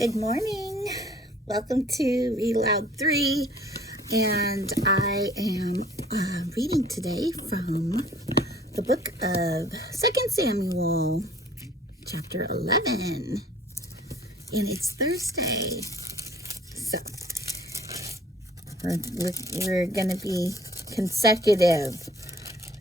Good morning. Welcome to Read Aloud 3. And I am reading today from the book of 2 Samuel, chapter 11. And it's Thursday. So, we're going to be consecutive.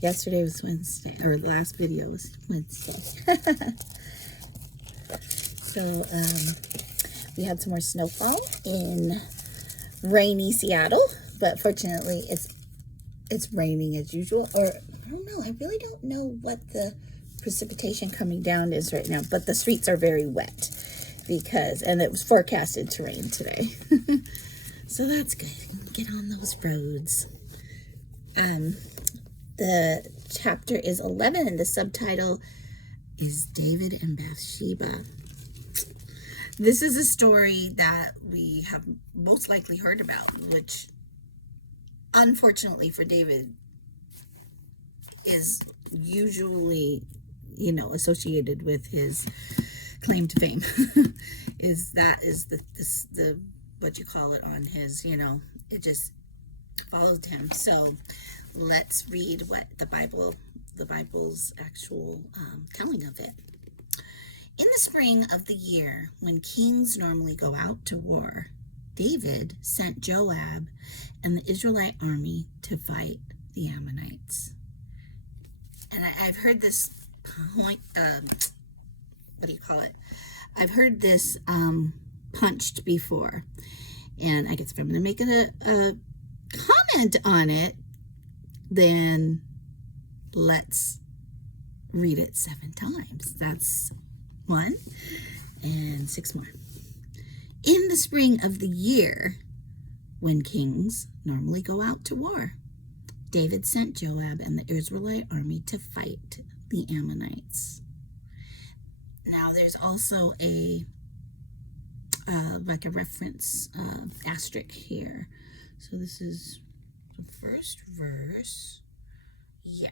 Yesterday was Wednesday, or the last video was Wednesday. So, we had some more snowfall in rainy Seattle, but fortunately it's raining as usual. Or I don't know, I really don't know what the precipitation coming down is right now, but the streets are very wet and it was forecasted to rain today. So that's good. Get on those roads. The chapter is 11 and the subtitle is David and Bathsheba. This is a story that we have most likely heard about, which unfortunately for David is usually, associated with his claim to fame. is the what you call it on his, it just followed him. So let's read what the Bible's actual telling of it. In the spring of the year, when kings normally go out to war, David sent Joab and the Israelite army to fight the Ammonites. And I've heard this point, I've heard this punched before. And I guess if I'm going to make a comment on it, then let's read it 7 times. That's 1 and 6 more. In the spring of the year, when kings normally go out to war, David sent Joab and the Israelite army to fight the Ammonites. Now, there's also a reference asterisk here. So this is the first verse. Yeah.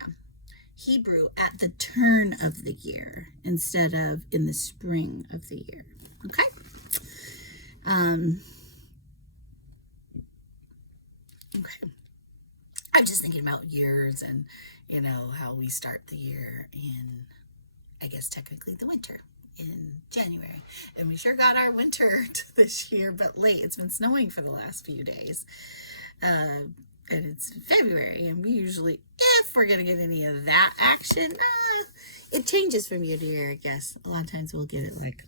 Hebrew, at the turn of the year instead of in the spring of the year. Okay? Okay. I'm just thinking about years and, how we start the year in, I guess, technically the winter in January. And we sure got our winter this year, but late. It's been snowing for the last few days. And it's February, and we usually, if we're going to get any of that action, it changes from year to year, I guess. A lot of times we'll get it like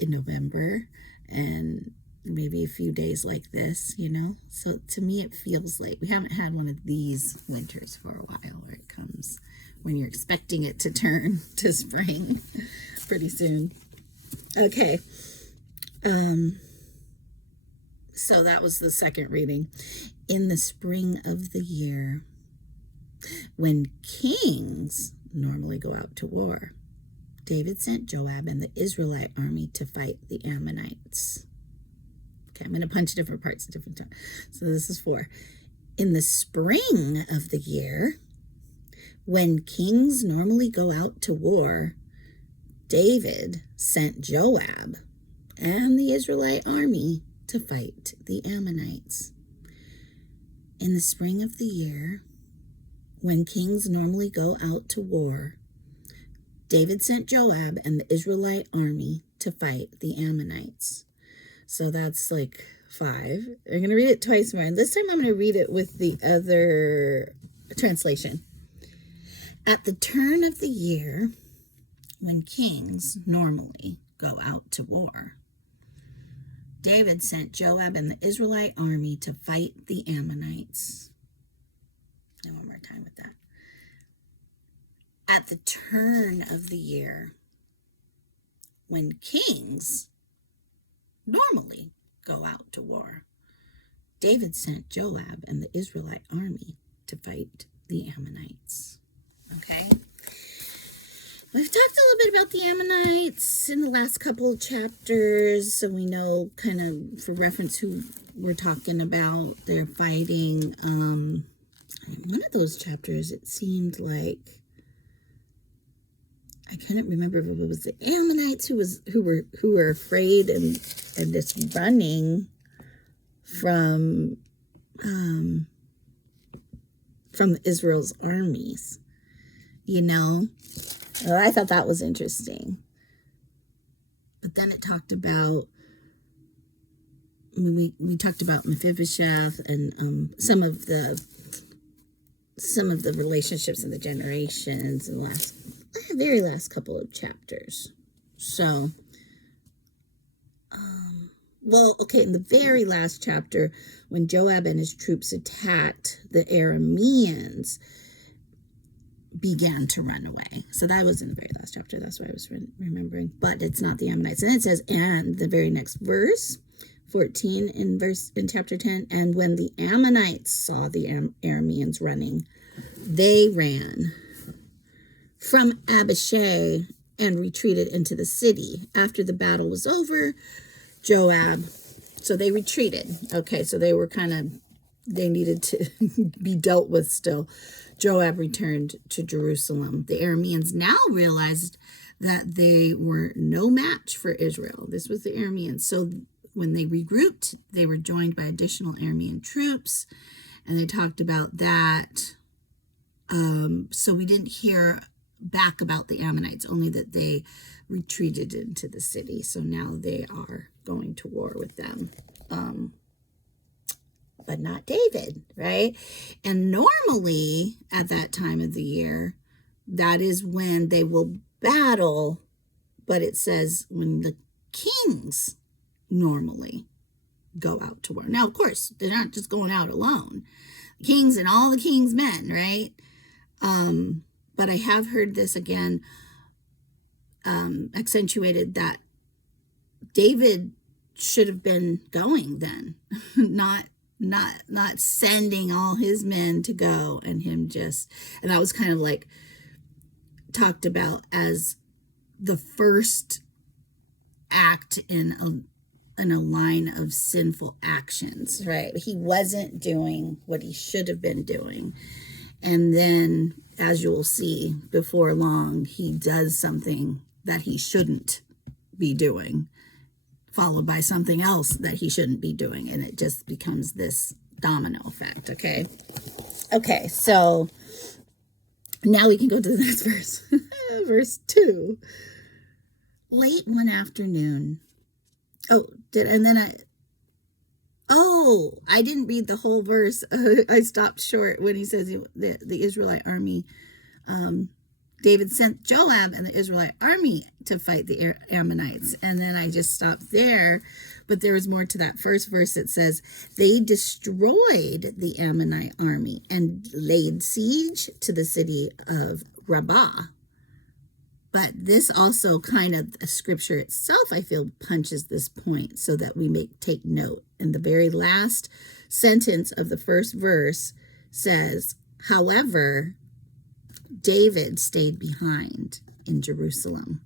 in November and maybe a few days like this, So to me, it feels like we haven't had one of these winters for a while where it comes when you're expecting it to turn to spring pretty soon. Okay. So that was the second reading. In the spring of the year, when kings normally go out to war, David sent Joab and the Israelite army to fight the Ammonites. Okay, I'm going to punch different parts at different times. So this is 4. In the spring of the year, when kings normally go out to war, David sent Joab and the Israelite army to fight the Ammonites. In the spring of the year, when kings normally go out to war, David sent Joab and the Israelite army to fight the Ammonites. So that's like 5. I'm going to read it twice more. And this time I'm going to read it with the other translation. At the turn of the year, when kings normally go out to war, David sent Joab and the Israelite army to fight the Ammonites. And one more time with that. At the turn of the year, when kings normally go out to war, David sent Joab and the Israelite army to fight the Ammonites. Okay? We've talked a little bit about the Ammonites in the last couple of chapters, so we know kind of for reference who we're talking about. They're fighting. One of those chapters, it seemed like I couldn't remember if it was the Ammonites who were afraid and and this running from Israel's armies, Well, I thought that was interesting. But then it talked about, we talked about Mephibosheth and some of the relationships and the generations in the very last couple of chapters. So, in the very last chapter, when Joab and his troops attacked, the Arameans began to run away. So that was in the very last chapter. That's what I was remembering. But it's not the Ammonites. And it says, and the very next verse, 14 in chapter 10, and when the Ammonites saw the Arameans running, they ran from Abishai and retreated into the city. After the battle was over, so they retreated. Okay, so they needed to be dealt with still. Joab returned to Jerusalem. The Arameans now realized that they were no match for Israel. This was the Arameans. So when they regrouped, they were joined by additional Aramean troops, and they talked about that. So we didn't hear back about the Ammonites, only that they retreated into the city. So now they are going to war with them. But not David, right? And normally at that time of the year, that is when they will battle. But it says when the kings normally go out to war. Now, of course, they're not just going out alone. Kings and all the king's men, right? But I have heard this again accentuated that David should have been going then, not sending all his men to go and him and that was kind of like talked about as the first act in a line of sinful actions, right? He wasn't doing what he should have been doing. And then, as you will see before long, he does something that he shouldn't be doing, followed by something else that he shouldn't be doing. And it just becomes this domino effect, okay? Okay, so now we can go to the next verse. Verse 2. Late one afternoon. I didn't read the whole verse. I stopped short when he says the Israelite army. David sent Joab and the Israelite army to fight the Ammonites. And then I just stopped there. But there was more to that first verse. It says, they destroyed the Ammonite army and laid siege to the city of Rabbah. But this also kind of, the scripture itself, I feel, punches this point so that we take note. And the very last sentence of the first verse says, however, David stayed behind in Jerusalem.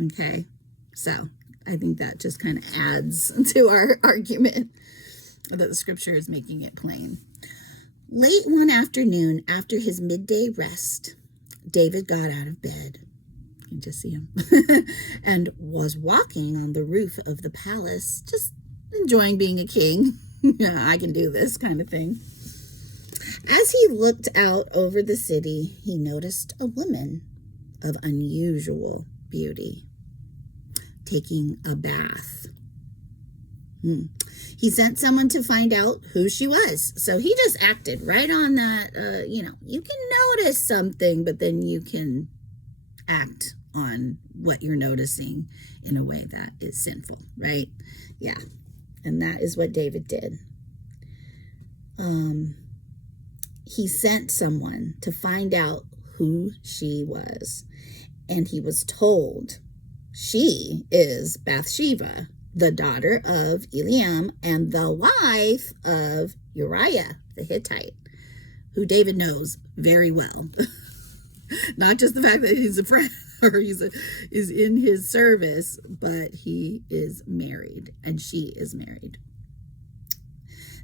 Okay, so I think that just kind of adds to our argument that the scripture is making it plain. Late one afternoon, after his midday rest, David got out of bed. You can just see him. And was walking on the roof of the palace, just enjoying being a king. I can do this kind of thing. As he looked out over the city, he noticed a woman of unusual beauty taking a bath. He sent someone to find out who she was. So he just acted right on that. You can notice something, but then you can act on what you're noticing in a way that is sinful, right? Yeah. And that is what David did. He sent someone to find out who she was. And he was told she is Bathsheba, the daughter of Eliam and the wife of Uriah the Hittite, who David knows very well. Not just the fact that he's a friend or is in his service, but he is married and she is married.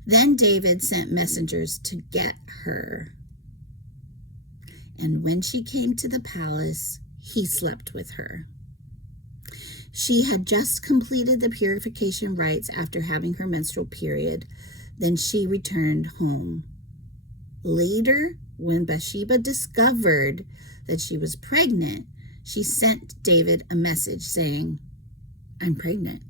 Then David sent messengers to get her. And when she came to the palace, he slept with her. She had just completed the purification rites after having her menstrual period. Then she returned home. Later, when Bathsheba discovered that she was pregnant, she sent David a message saying, "I'm pregnant."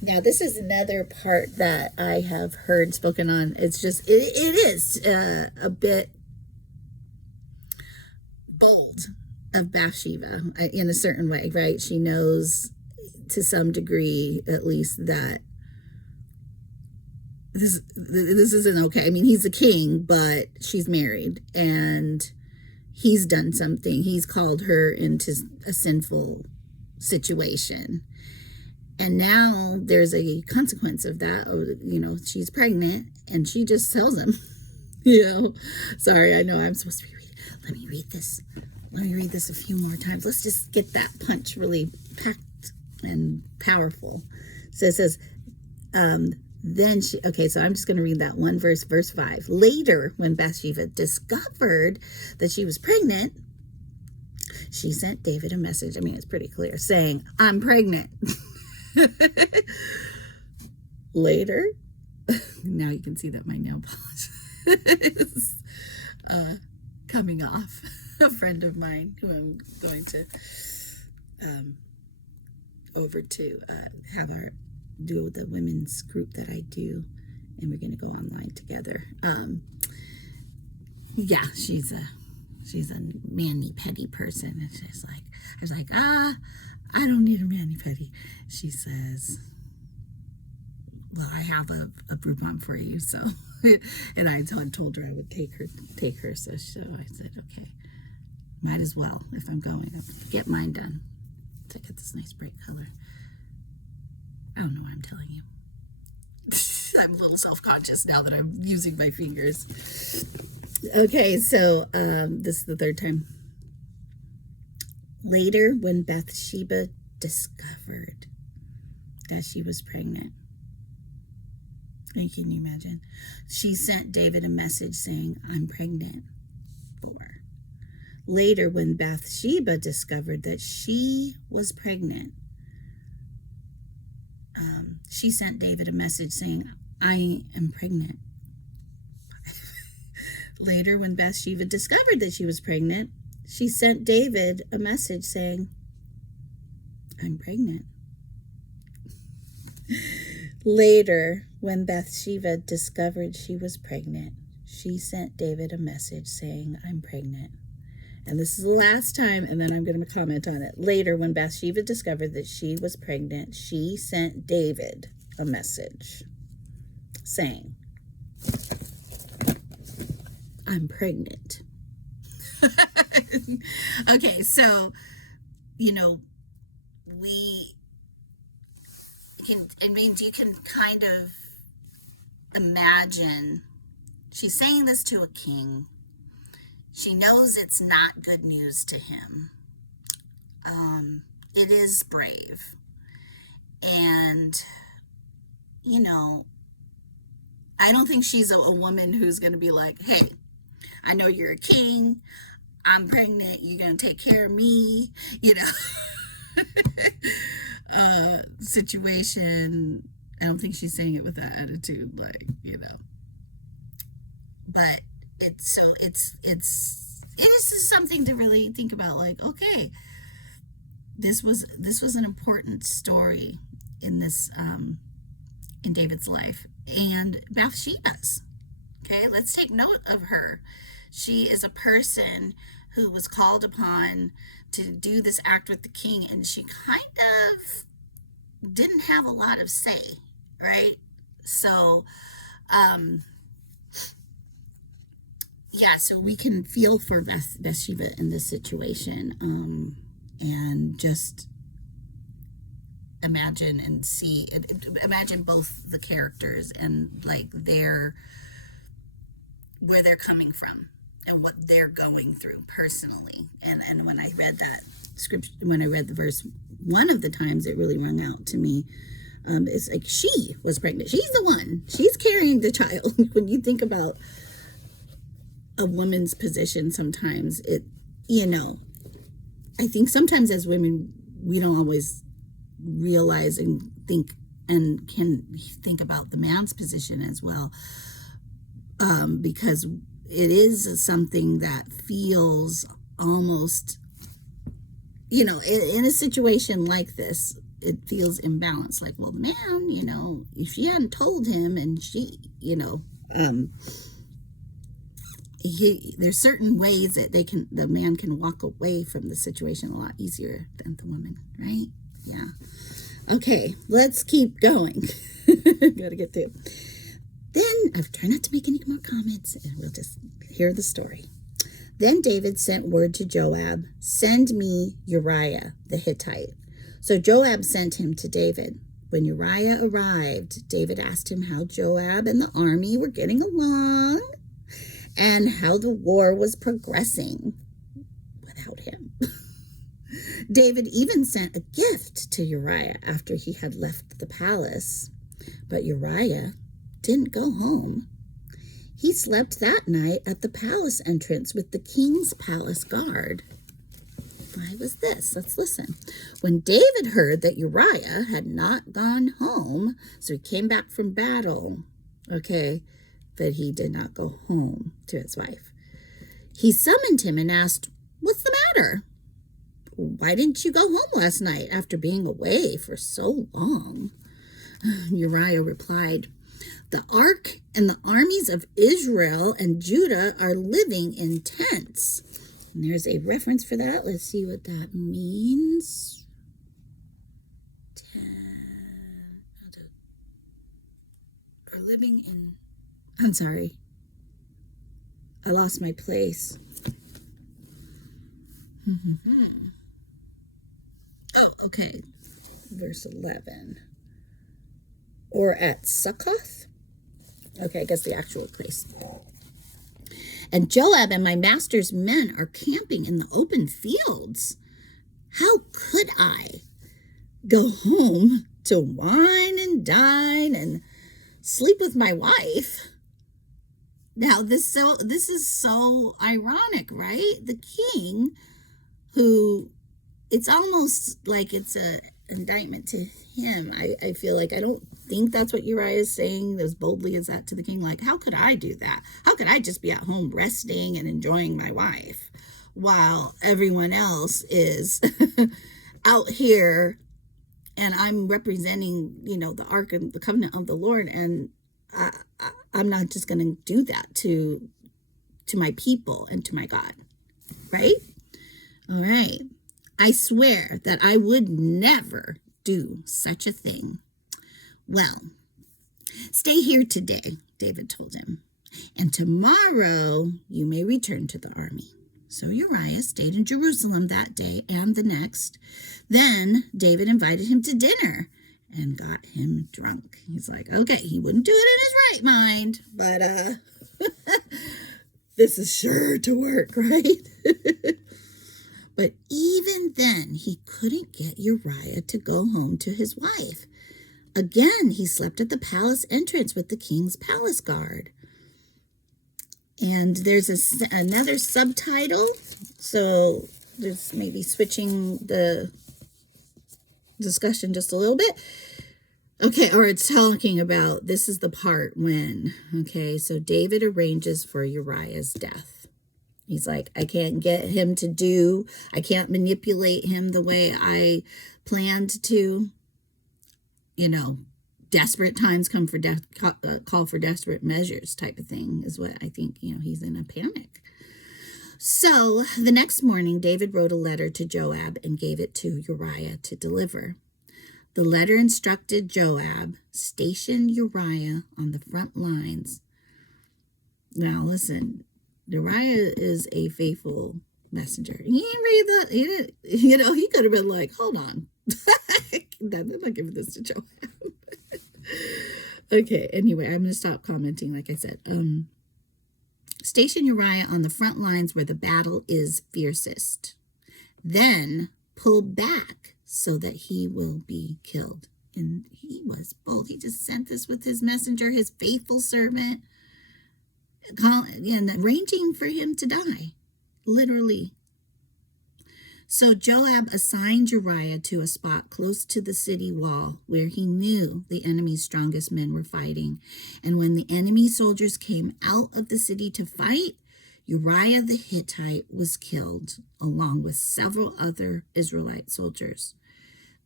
Now, this is another part that I have heard spoken on. It's just, it is a bit bold of Bathsheba in a certain way, right? She knows to some degree, at least, that this isn't okay. I mean, he's a king, but she's married, and he's done something. He's called her into a sinful situation. And now there's a consequence of that. She's pregnant, and she just tells him, sorry, I know I'm supposed to be reading. Let me read this. Let me read this a few more times. Let's just get that punch really packed and powerful. So it says, so I'm just going to read that one verse 5. Later, when Bathsheba discovered that she was pregnant, she sent David a message. I mean, it's pretty clear, saying, "I'm pregnant." Later, now you can see that my nail polish is coming off. A friend of mine who I'm going to over to have her do the women's group that I do, and we're going to go online together. She's a mani-pedi person, and she's like, I was like, I don't need a mani-pedi. She says, well, I have a Groupon for you, so and I told her I would take her, so I said, okay, might as well if I'm going. I'll get mine done. To get this nice bright color. I don't know why I'm telling you. I'm a little self-conscious now that I'm using my fingers. Okay, so this is the third time. Later, when Bathsheba discovered that she was pregnant, and can you imagine? She sent David a message saying, "I'm pregnant." 4. Later, when Bathsheba discovered that she was pregnant, she sent David a message saying, "I am pregnant." Later, when Bathsheba discovered that she was pregnant, she sent David a message saying, "I'm pregnant." Later, when Bathsheba discovered she was pregnant, she sent David a message saying, "I'm pregnant." And this is the last time, and then I'm going to comment on it. Later, when Bathsheba discovered that she was pregnant, she sent David a message saying, "I'm pregnant." Okay, so, you can kind of imagine she's saying this to a king. She knows it's not good news to him. It is brave. And, I don't think she's a woman who's going to be like, "Hey, I know you're a king. I'm pregnant. You're going to take care of me," situation. I don't think she's saying it with that attitude, But it is just something to really think about. Like, okay, this was an important story in this in David's life and Bathsheba's. Okay, let's take note of her. She is a person who was called upon to do this act with the king, and she kind of didn't have a lot of say, right? So, so we can feel for Bathsheba in this situation, and just imagine both the characters and where they're coming from and what they're going through personally. And when I read that scripture, when I read the verse one of the times, it really rung out to me. It's like she was pregnant. She's the one. She's carrying the child. When you think about a woman's position, sometimes I think sometimes as women, we don't always realize and think and can think about the man's position as well, because it is something that feels almost, in a situation like this, it feels imbalanced. Like, well, the man, if she hadn't told him and she, there's certain ways that the man can walk away from the situation a lot easier than the woman, right? Yeah. Okay, let's keep going. Gotta get through. Then, I've tried not to make any more comments, and we'll just hear the story. Then David sent word to Joab, "Send me Uriah the Hittite." So Joab sent him to David. When Uriah arrived, David asked him how Joab and the army were getting along and how the war was progressing without him. David even sent a gift to Uriah after he had left the palace. But Uriah didn't go home. He slept that night at the palace entrance with the king's palace guard. Why was this? Let's listen. When David heard that Uriah had not gone home, so he came back from battle, but he did not go home to his wife. He summoned him and asked, "What's the matter? Why didn't you go home last night after being away for so long?" Uriah replied, "The ark and the armies of Israel and Judah are living in tents." And there's a reference for that. Let's see what that means. Are living in... I'm sorry. I lost my place. Oh, okay. Verse 11. Or at Succoth? Okay, I guess the actual place. "And Joab and my master's men are camping in the open fields. How could I go home to wine and dine and sleep with my wife?" Now, this is so ironic, right? The king, who, it's almost like it's a indictment to him. I feel like, I don't think that's what Uriah is saying as boldly as that to the king. Like, how could I do that? How could I just be at home resting and enjoying my wife while everyone else is out here and I'm representing, the Ark and the Covenant of the Lord, and I'm not just going to do that to my people and to my God, right? All right. "I swear that I would never do such a thing." "Well, stay here today," David told him, "and tomorrow you may return to the army." So Uriah stayed in Jerusalem that day and the next. Then David invited him to dinner and got him drunk. He's like, okay, he wouldn't do it in his right mind, but this is sure to work, right? But even then, he couldn't get Uriah to go home to his wife. Again, he slept at the palace entrance with the king's palace guard. And there's another subtitle, so there's maybe switching the discussion just a little bit. Okay, or it's talking about, this is the part when, so David arranges for Uriah's death. He's like, I can't manipulate him the way I planned to. Desperate times come for call for desperate measures type of thing is what I think, he's in a panic. So the next morning, David wrote a letter to Joab and gave it to Uriah to deliver. The letter instructed Joab, station Uriah on the front lines. Now listen, Uriah is a faithful messenger. He didn't read that. He could have been like, hold on. I'm not giving this to Joab. Okay, anyway, I'm going to stop commenting, like I said. Station Uriah on the front lines where the battle is fiercest. Then pull back so that he will be killed. And he was bold. He just sent this with his messenger, his faithful servant, and arranging for him to die, literally. So Joab assigned Uriah to a spot close to the city wall where he knew the enemy's strongest men were fighting. And when the enemy soldiers came out of the city to fight, Uriah the Hittite was killed, along with several other Israelite soldiers.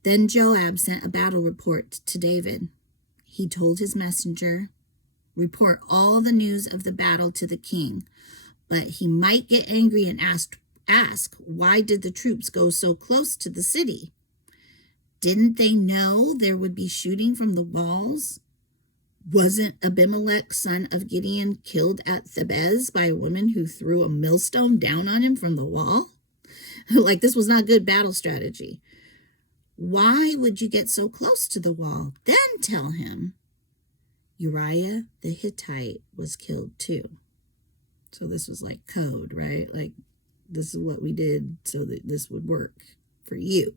Then Joab sent a battle report to David. He told his messenger, "Report all the news of the battle to the king." But he might get angry and ask, why did the troops go so close to the city? Didn't they know there would be shooting from the walls? Wasn't Abimelech, son of Gideon, killed at Thebez by a woman who threw a millstone down on him from the wall? Like, this was not good battle strategy. Why would you get so close to the wall? Then tell him Uriah the Hittite was killed too. So this was like code, right? Like, this is what we did so that this would work for you,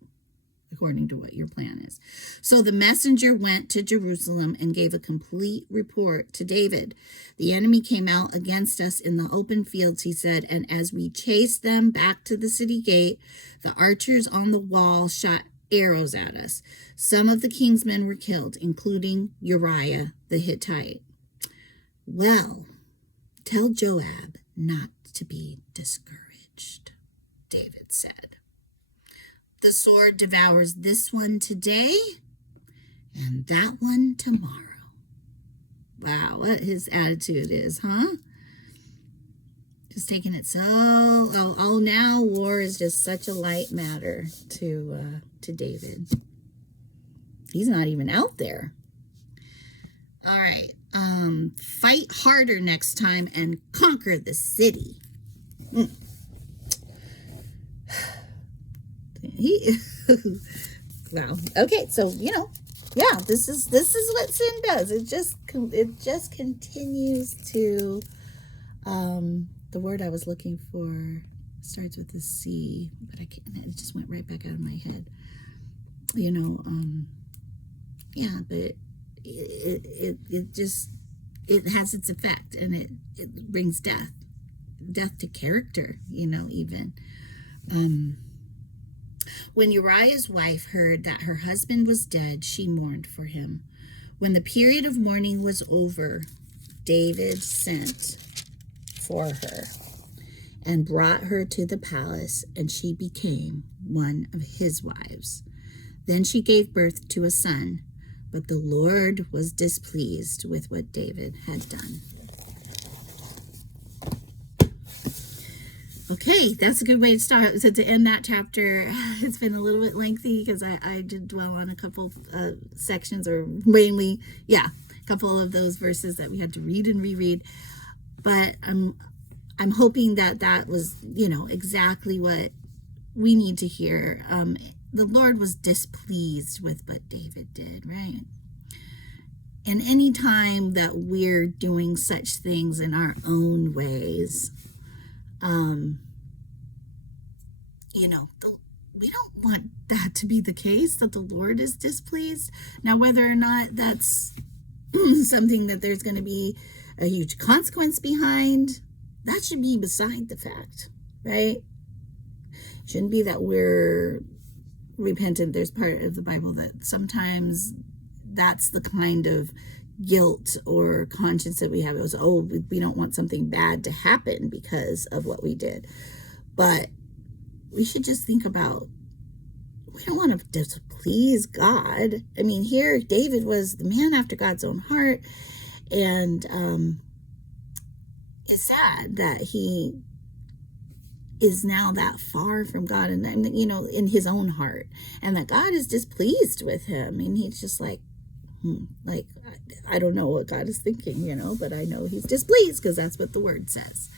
according to what your plan is. So the messenger went to Jerusalem and gave a complete report to David. The enemy came out against us in the open fields, he said, and as we chased them back to the city gate, the archers on the wall shot arrows at us. Some of the king's men were killed, including Uriah the Hittite. Well, tell Joab not to be discouraged, David said. The sword devours this one today and that one tomorrow. Wow, what his attitude is, huh? Just taking it so, now war is just such a light matter to David. He's not even out there. All right, fight harder next time and conquer the city. Wow. Okay, so yeah, this is what sin does. It just continues to the word I was looking for starts with a C, but I can't. It just went right back out of my head. Yeah, but it has its effect, and it brings death to character. Even. When Uriah's wife heard that her husband was dead, she mourned for him. When the period of mourning was over, David sent for her and brought her to the palace, and she became one of his wives. Then she gave birth to a son, but the Lord was displeased with what David had done. Okay, that's a good way to start. So to end that chapter, it's been a little bit lengthy because I did dwell on a couple sections, or mainly, a couple of those verses that we had to read and reread. But I'm hoping that was, exactly what we need to hear. The Lord was displeased with what David did, right? And any time that we're doing such things in our own ways, we don't want that to be the case, that the Lord is displeased. Now, whether or not that's something that there's going to be a huge consequence behind, that should be beside the fact, right? It shouldn't be that we're repentant. There's part of the Bible that sometimes that's the kind of guilt or conscience that we have. It was, we don't want something bad to happen because of what we did. But we should just think about, we don't want to displease God. I mean, here David was the man after God's own heart, and it's sad that he is now that far from God, and in his own heart, and that God is displeased with him, and he's just like I don't know what God is thinking, but I know he's displeased because that's what the word says.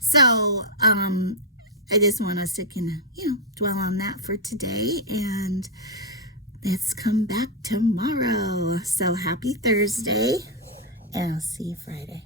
So I just want us to dwell on that for today, and let's come back tomorrow. So happy Thursday, and I'll see you Friday.